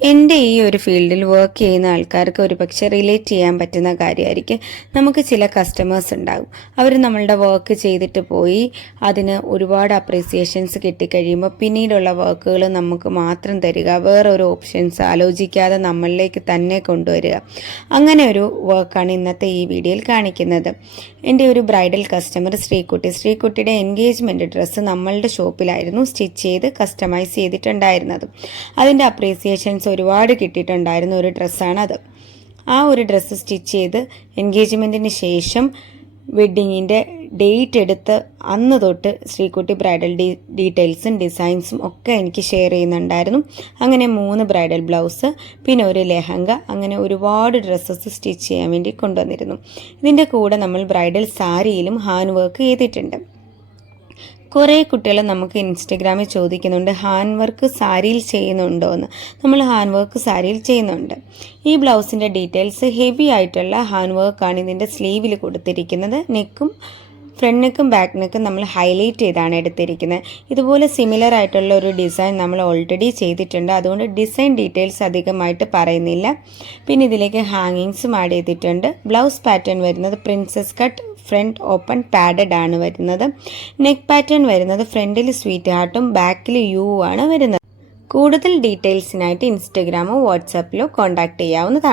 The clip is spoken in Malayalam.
എൻ്റെ ഈ ഒരു ഫീൽഡിൽ വർക്ക് ചെയ്യുന്ന ആൾക്കാർക്ക് ഒരു പക്ഷേ റിലേറ്റ് ചെയ്യാൻ പറ്റുന്ന കാര്യമായിരിക്കും. നമുക്ക് ചില കസ്റ്റമേഴ്സ് ഉണ്ടാകും. അവർ നമ്മളുടെ വർക്ക് ചെയ്തിട്ട് പോയി അതിന് ഒരുപാട് അപ്രീസിയേഷൻസ് കിട്ടിക്കഴിയുമ്പോൾ പിന്നീടുള്ള വർക്കുകൾ നമുക്ക് മാത്രം തരിക, വേറൊരു ഓപ്ഷൻസ് ആലോചിക്കാതെ നമ്മളിലേക്ക് തന്നെ കൊണ്ടുവരിക. അങ്ങനെ ഒരു വർക്കാണ് ഇന്നത്തെ ഈ വീഡിയോയിൽ കാണിക്കുന്നത്. എൻ്റെ ഒരു ബ്രൈഡൽ കസ്റ്റമർ ശ്രീകുട്ടിയുടെ എൻഗേജ്മെൻറ്റ് ഡ്രസ്സ് നമ്മളുടെ ഷോപ്പിലായിരുന്നു സ്റ്റിച്ച് ചെയ്ത് കസ്റ്റമൈസ് ചെയ്തിട്ടുണ്ടായിരുന്നത്. അതിൻ്റെ അപ്രീസിയേഷൻസ് ഒരുപാട് കിട്ടിയിട്ടുണ്ടായിരുന്ന ഒരു ഡ്രസ്സാണത്. ആ ഒരു ഡ്രസ്സ് സ്റ്റിച്ച് ചെയ്ത് എൻഗേജ്മെൻറ്റിന് ശേഷം വെഡ്ഡിങ്ങിൻ്റെ ഡേറ്റ് എടുത്ത് അന്ന് തൊട്ട് ശ്രീകുട്ടി ബ്രൈഡൽ ഡീറ്റെയിൽസും ഡിസൈൻസും ഒക്കെ എനിക്ക് ഷെയർ ചെയ്യുന്നുണ്ടായിരുന്നു. അങ്ങനെ 3 ബ്രൈഡൽ ബ്ലൗസ്, പിന്നെ ഒരു ലെഹങ്ക, അങ്ങനെ ഒരുപാട് ഡ്രസ്സസ് സ്റ്റിച്ച് ചെയ്യാൻ വേണ്ടി കൊണ്ടുവന്നിരുന്നു. ഇതിൻ്റെ കൂടെ നമ്മൾ ബ്രൈഡൽ സാരിയിലും ഹാൻഡ് വർക്ക് ചെയ്തിട്ടുണ്ട്. കുറേ കുട്ടികൾ നമുക്ക് ഇൻസ്റ്റഗ്രാമിൽ ചോദിക്കുന്നുണ്ട് ഹാൻഡ് വർക്ക് സാരിയിൽ ചെയ്യുന്നുണ്ടോ എന്ന്. നമ്മൾ ഹാൻഡ് വർക്ക് സാരിയിൽ ചെയ്യുന്നുണ്ട്. ഈ ബ്ലൗസിൻ്റെ ഡീറ്റെയിൽസ് ഹെവി ആയിട്ടുള്ള ഹാൻഡ് വർക്കാണ് ഇതിൻ്റെ സ്ലീവിൽ കൊടുത്തിരിക്കുന്നത്. നെക്കും ഫ്രണ്ട് നെക്കും ബാക്ക് നെക്കും നമ്മൾ ഹൈലൈറ്റ് ചെയ്താണ് എടുത്തിരിക്കുന്നത്. ഇതുപോലെ സിമിലർ ആയിട്ടുള്ള ഒരു ഡിസൈൻ നമ്മൾ ഓൾറെഡി ചെയ്തിട്ടുണ്ട്, അതുകൊണ്ട് ഡിസൈൻ ഡീറ്റെയിൽസ് അധികമായിട്ട് പറയുന്നില്ല. പിന്നെ ഇതിലേക്ക് ഹാങ്ങിങ്സും ആഡ് ചെയ്തിട്ടുണ്ട്. ബ്ലൗസ് പാറ്റേൺ വരുന്നത് princess cut, front open padded ആണ് വരുന്നത്. നെക്ക് പാറ്റേൺ വരുന്നത് ഫ്രണ്ടിൽ സ്വീറ്റ് ഹാർട്ടും ബാക്കിൽ യു ആണ് വരുന്നത്. കൂടുതൽ ഡീറ്റെയിൽസിനായിട്ട് ഇൻസ്റ്റഗ്രാമോ വാട്സാപ്പിലോ കോൺടാക്ട് ചെയ്യാവുന്നതാണ്.